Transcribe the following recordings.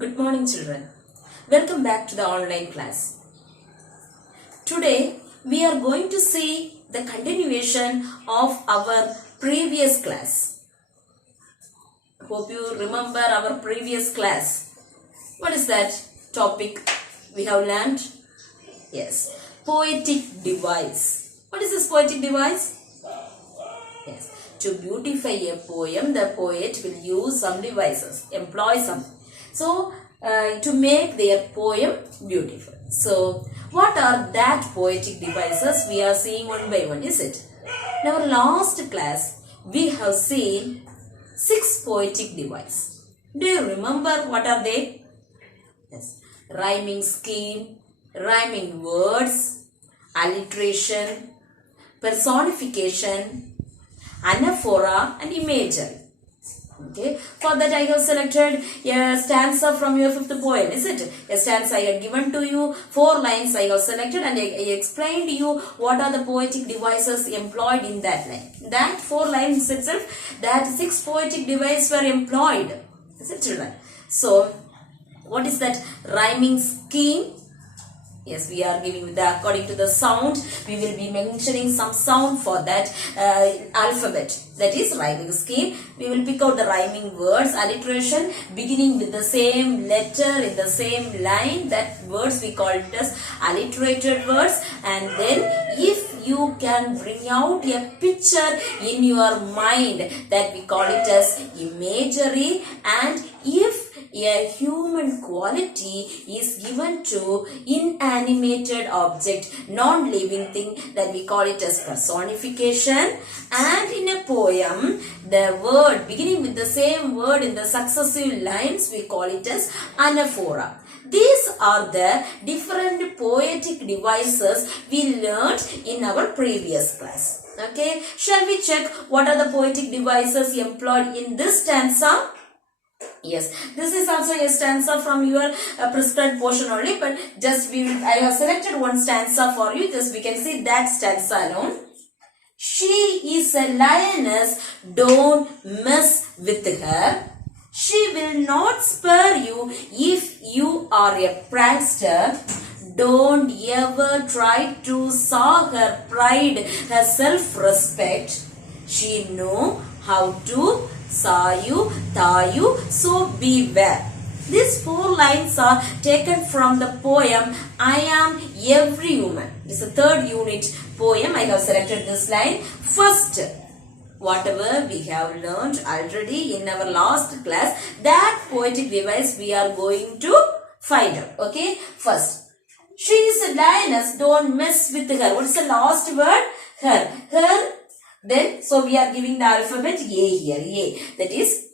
Good morning, children. Welcome back to the online class. Today, we are going to see the continuation of our previous class. Hope you remember our previous class. What is that topic we have learned? Yes, poetic device. What is this poetic device? Yes, to beautify a poem, the poet will use some devices, employ some. So, to make their poem beautiful. So, what are that poetic devices? We are seeing one by one, is it? In our last class, we have seen 6 poetic devices. Do you remember what are they? Yes, rhyming scheme, rhyming words, alliteration, personification, anaphora and imagery. Okay, for that I have selected a stanza from your 5th poem, is it? A stanza I had given to you, 4 lines I have selected and I explained to you what are the poetic devices employed in that line. That 4 lines itself, that 6 poetic devices were employed, is it, children? So, what is that rhyming scheme? Yes, we are giving according to the sound. We will be mentioning some sound for that alphabet. That is rhyming scheme. We will pick out the rhyming words, alliteration, beginning with the same letter in the same line. That words we call it as alliterated words. And then if you can bring out a picture in your mind, that we call it as imagery. And if a human quality is given to inanimated object, non-living thing, that we call it as personification. And in a poem, the word beginning with the same word in the successive lines, we call it as anaphora. These are the different poetic devices we learned in our previous class. Okay, shall we check what are the poetic devices employed in this stanza? Yes, this is also a stanza from your prescribed portion only, but just I have selected one stanza for you. Just we can see that stanza alone. She is a lioness, don't mess with her. She will not spare you if you are a prankster. Don't ever try to sow her pride, her self-respect. She know how to saw you, thaw you, so beware. These 4 lines are taken from the poem I Am Every Woman. This is the 3rd unit poem. I have selected this line. First, whatever we have learned already in our last class, that poetic device we are going to find out. Okay, first, she is a lioness, don't mess with her. What is the last word? Her. Her. Then, so we are giving the alphabet A here, A. That is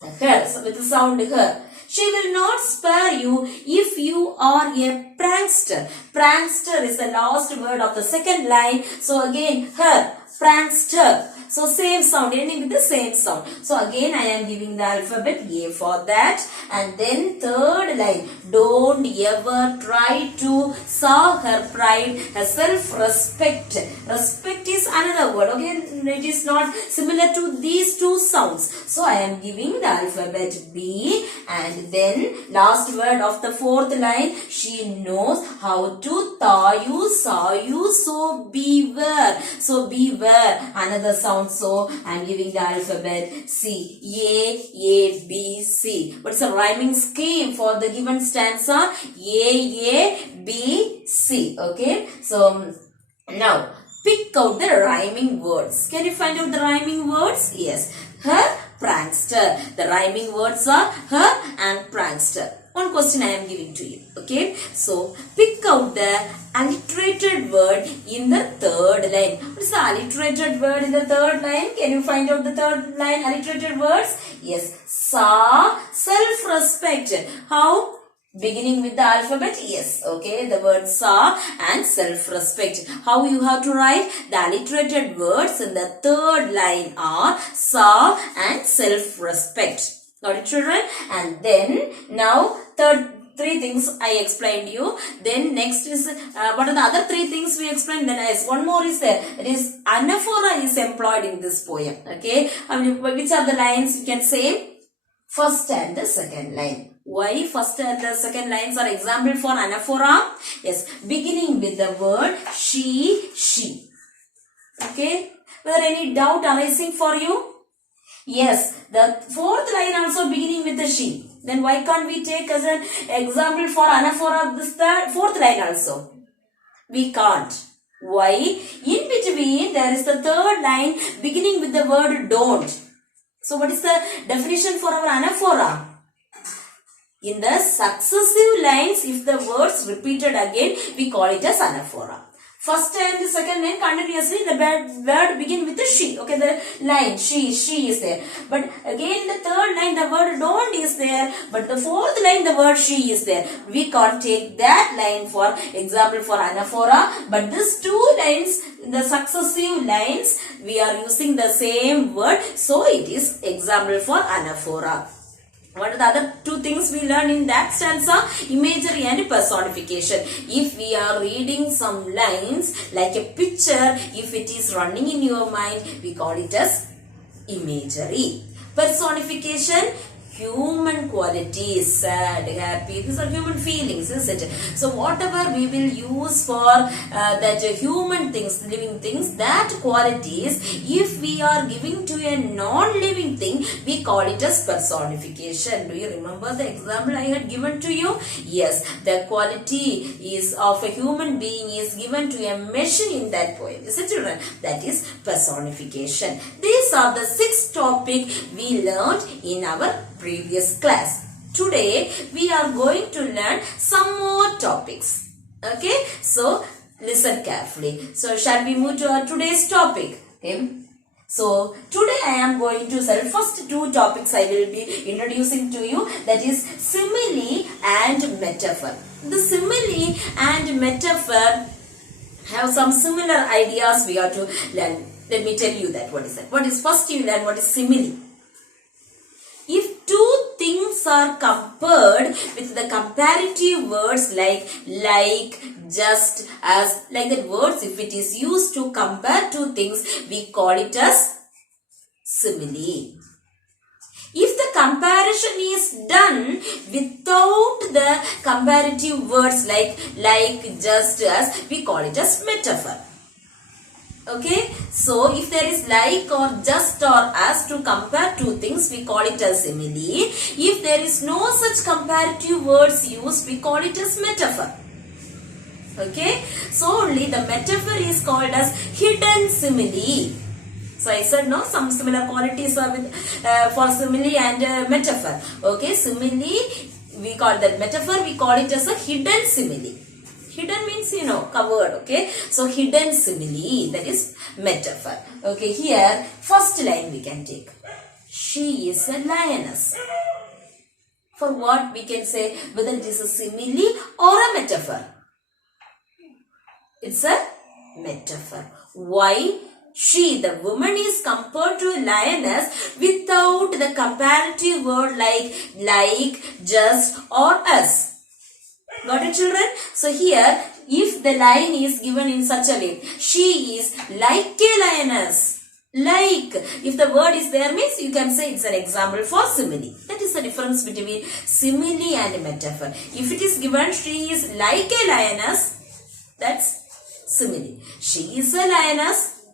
her, so with the sound her. She will not spare you if you are a prankster. Prankster is the last word of the 2nd line. So again, her, prankster. So same sound, ending with the same sound. So again I am giving the alphabet A for that. And then 3rd line, don't ever try to sow her pride, her self-respect. Respect is another word. Okay, it is not similar to these 2 sounds. So I am giving the alphabet B. And then last word of the 4th line, she knows how to thaw you, saw you, so beware. So beware, another sound. So I am giving the alphabet C. A, B, C. What's the rhyming scheme for the given stanza? A, B, C. Okay. So now pick out the rhyming words. Can you find out the rhyming words? Yes. Her, prankster. The rhyming words are her and prankster. One question I am giving to you. Okay. So, pick out the alliterated word in the 3rd line. What is the alliterated word in the 3rd line? Can you find out the 3rd line alliterated words? Yes. Sa, self-respect. How? Beginning with the alphabet? Yes. Okay. The word sa and self-respect. How you have to write? The alliterated words in the 3rd line are sa and self-respect. Got it, children? And then now 3 things I explained you. Then next is what are the other 3 things we explained? Then as one more is there. It is anaphora is employed in this poem. Okay. Which are the lines you can say? first and the second line. Why first and the second lines are example for anaphora? Yes, beginning with the word she, she. Okay, were any doubt arising for you? Yes, the fourth line also beginning with the she. Then why can't we take as an example for anaphora this third, fourth line also? We can't. Why? In between there is the third line beginning with the word don't. So what is the definition for our anaphora? In the successive lines, if the words repeated again, we call it as anaphora. First and the second line continuously the word begin with the she. Okay, the line she is there. But again the third line the word don't is there. But the fourth line the word she is there. We can't take that line for example for anaphora. But these two lines, the successive lines, we are using the same word. So it is example for anaphora. What are the other two things we learn in that stanza? Imagery and personification. If we are reading some lines like a picture, if it is running in your mind, we call it as imagery. Personification, human qualities, sad, happy, these are human feelings, isn't it? So whatever we will use for that human things, living things, that qualities, if we are giving to a non-living thing, we call it as personification. Do you remember the example I had given to you? Yes, the quality is of a human being is given to a machine in that poem. Is it, children? That is personification. These are the 6 topics we learned in our previous class. Today we are going to learn some more topics. Okay, so listen carefully. So shall we move to our today's topic? Okay. So today I am going to say first 2 topics I will be introducing to you, that is simile and metaphor. The simile and metaphor have some similar ideas we have to learn. Let me tell you that. What is that? What is first you learn what is simile. If 2 things are compared with the comparative words like, just, as, like that words, if it is used to compare 2 things, we call it as simile. If the comparison is done without the comparative words like, just, as, we call it as metaphor. Okay, so if there is like or just or as to compare 2 things, we call it as simile. If there is no such comparative words used, we call it as metaphor. Okay, so only the metaphor is called as hidden simile. So I said no, some similar qualities are with for simile and metaphor. Okay, simile we call that metaphor, we call it as a hidden simile. Hidden means, covered, okay. So, hidden simile, that is metaphor. Okay, here, first line we can take. She is a lioness. For what we can say, whether it is a simile or a metaphor. It's a metaphor. Why? She, the woman, is compared to a lioness without the comparative word like, just or as. Got it, children? So here, if the line is given in such a way, she is like a lioness. Like, if the word is there means you can say it's an example for simile. That is the difference between simile and metaphor. If it is given she is like a lioness, that's simile. She is a lioness,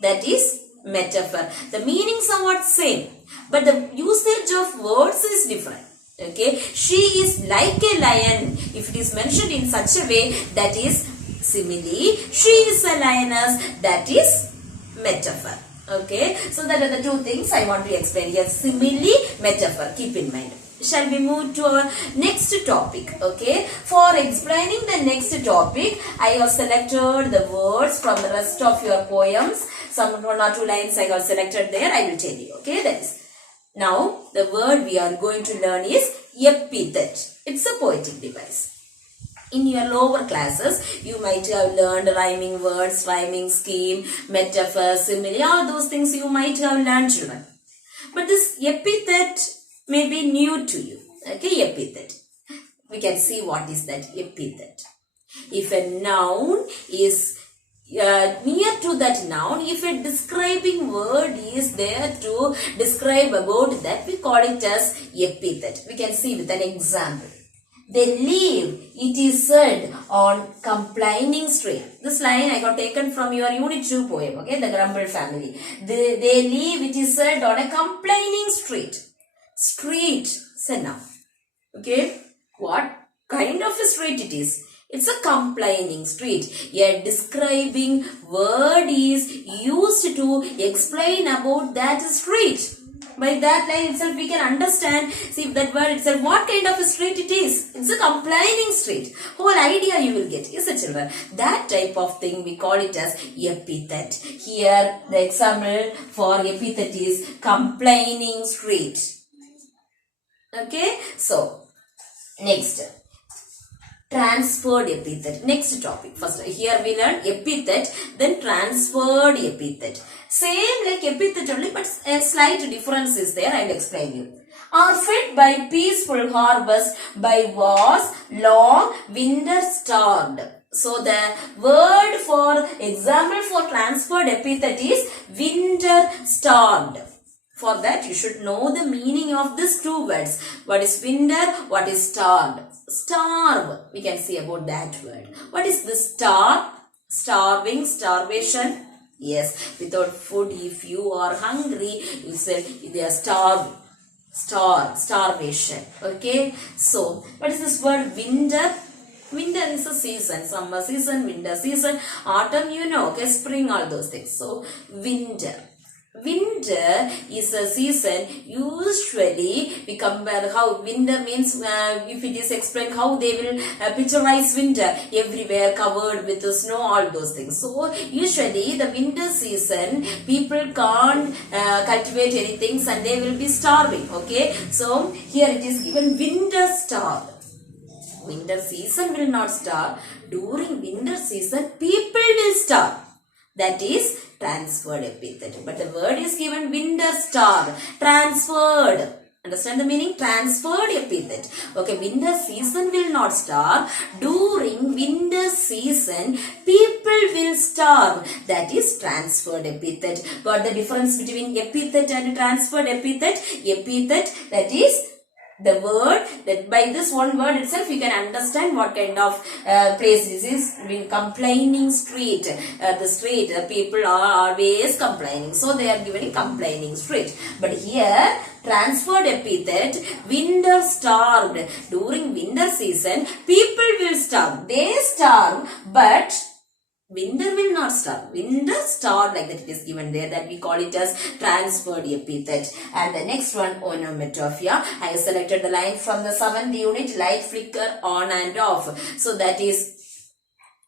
that is metaphor. The meaning somewhat same, but the usage of words is different. Okay, she is like a lion. If it is mentioned in such a way, that is simile. She is a lioness, that is metaphor. Okay, so that are the 2 things I want to explain here. Simile, metaphor. Keep in mind. Shall we move to our next topic? Okay, for explaining the next topic, I have selected the words from the rest of your poems. Some 1 or 2 lines I have selected there. I will tell you. Okay, that is. Now, the word we are going to learn is epithet. It's a poetic device. In your lower classes, you might have learned rhyming words, rhyming scheme, metaphor, simile, all those things you might have learned, children. But this epithet may be new to you. Okay, epithet. We can see what is that epithet. If a noun is near to that noun, if a describing word is there to describe about that, we call it as epithet. We can see with an example. They live, it is said, on complaining street. This line I got taken from your Unit 2 poem, okay, the Grumble family. They live, it is said, on a complaining street. Street, say now. Okay, what kind of a street it is? It's a complaining street. A describing word is used to explain about that street. By that line itself we can understand, see that word itself, what kind of a street it is. It's a complaining street. Whole idea you will get, is it children? That type of thing we call it as epithet. Here the example for epithet is complaining street. Okay, so next, transferred epithet. Next topic. First, here we learn epithet, then transferred epithet. Same like epithet only, but a slight difference is there. I will explain you. Are fed by peaceful harvest, by wars, long winter starved. So the word for example for transferred epithet is winter starved. For that, you should know the meaning of these two words. What is winter? What is starved? Starve. We can see about that word. What is the starve? Starving, starvation. Yes, without food, if you are hungry, you say they are starving. Starvation. Okay. So, what is this word winter? Winter is a season. Summer season, winter season, autumn, you know, okay, spring, all those things. So, winter. Winter is a season. Usually we compare how winter means, if it is explained how they will picturize winter, everywhere covered with the snow, all those things. So usually the winter season people can't cultivate anything and they will be starving. Okay, so here it is given winter starved. Winter season will not starve. During winter season people will starve. That is transferred epithet. But the word is given winter starved. Transferred. Understand the meaning? Transferred epithet. Okay, winter season will not starve. During winter season, people will starve. That is transferred epithet. Got the difference between epithet and transferred epithet? Epithet, that is the word, that by this one word itself you can understand what kind of place this is. In complaining street, the street, the people are always complaining, so they are given a complaining street. But here transferred epithet, winter starved. During winter season people will starve. They starve, but winter will not starve. Winter starved, like that it is given there, that we call it as transferred epithet. And the next one, onomatopoeia. I have selected the line from the 7th unit, light flicker on and off. So that is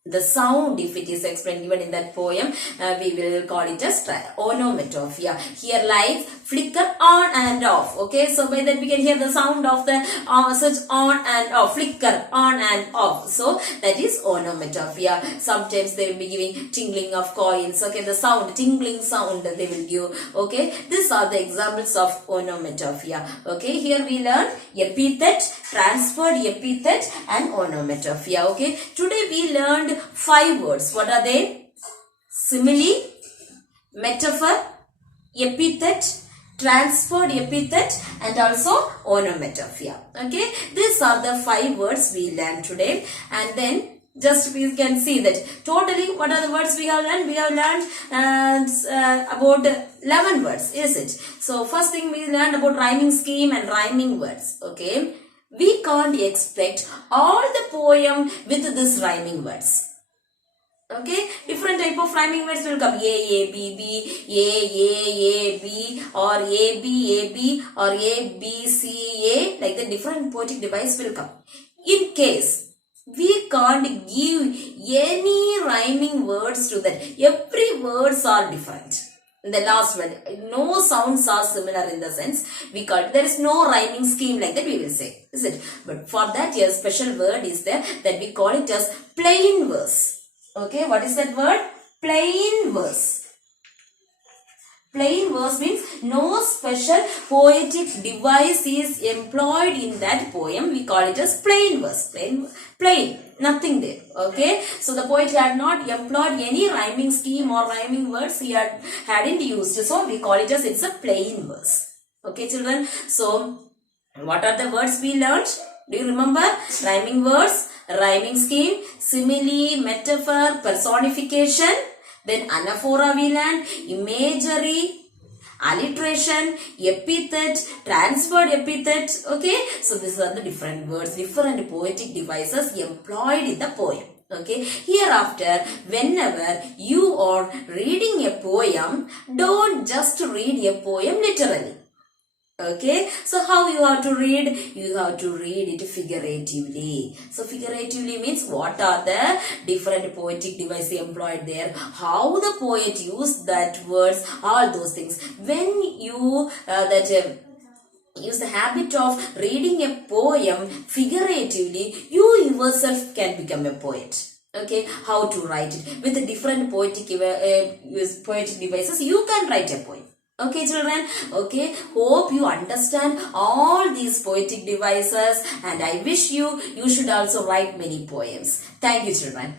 the sound, if it is explained given in that poem, we will call it as onomatopoeia. Here lights flicker on and off. Okay, so by that we can hear the sound of the such on and off, flicker on and off. So that is onomatopoeia. Sometimes they will be giving tingling of coins. Okay, the sound, tingling sound they will give. Okay, these are the examples of onomatopoeia. Okay, here we learn epithet, transferred epithet and onomatopoeia. Okay, today we learned 5 words. What are they? Simile, metaphor, epithet, transferred epithet and also onomatopoeia. Okay, these are the 5 words we learned today. And then just we can see that totally what are the words we have learned? We have learned about 11 words, is it? So first thing we learned about rhyming scheme and rhyming words. Okay, we can't expect all the poem with this rhyming words. Okay, different type of rhyming words will come. A, B, B, A, B, or A, B, or A, B, C, A. Like the different poetic device will come. In case we can't give any rhyming words to that, every words are different. In the last word, no sounds are similar in the sense we call it. There is no rhyming scheme like that we will say, is it? But for that, a special word is there that we call it as plain verse. Okay, what is that word? Plain verse. Plain verse means no special poetic device is employed in that poem. We call it as plain verse. Plain. Nothing there. Okay. So the poet had not employed any rhyming scheme or rhyming words. He hadn't used. So we call it as it's a plain verse. Okay, children. So what are the words we learned? Do you remember? Rhyming words, rhyming scheme, simile, metaphor, personification. Then anaphora we learned, imagery, alliteration, epithet, transferred epithet. Okay. So these are the different words, different poetic devices employed in the poem. Okay. Hereafter, whenever you are reading a poem, don't just read a poem literally. Okay, so how you have to read? You have to read it figuratively. So figuratively means what are the different poetic devices employed there, how the poet used that words, all those things. When you use the habit of reading a poem figuratively, you yourself can become a poet. Okay, how to write it with the different poetic devices, you can write a poem. Okay, children. Okay, hope you understand all these poetic devices, and I wish you should also write many poems. Thank you, children.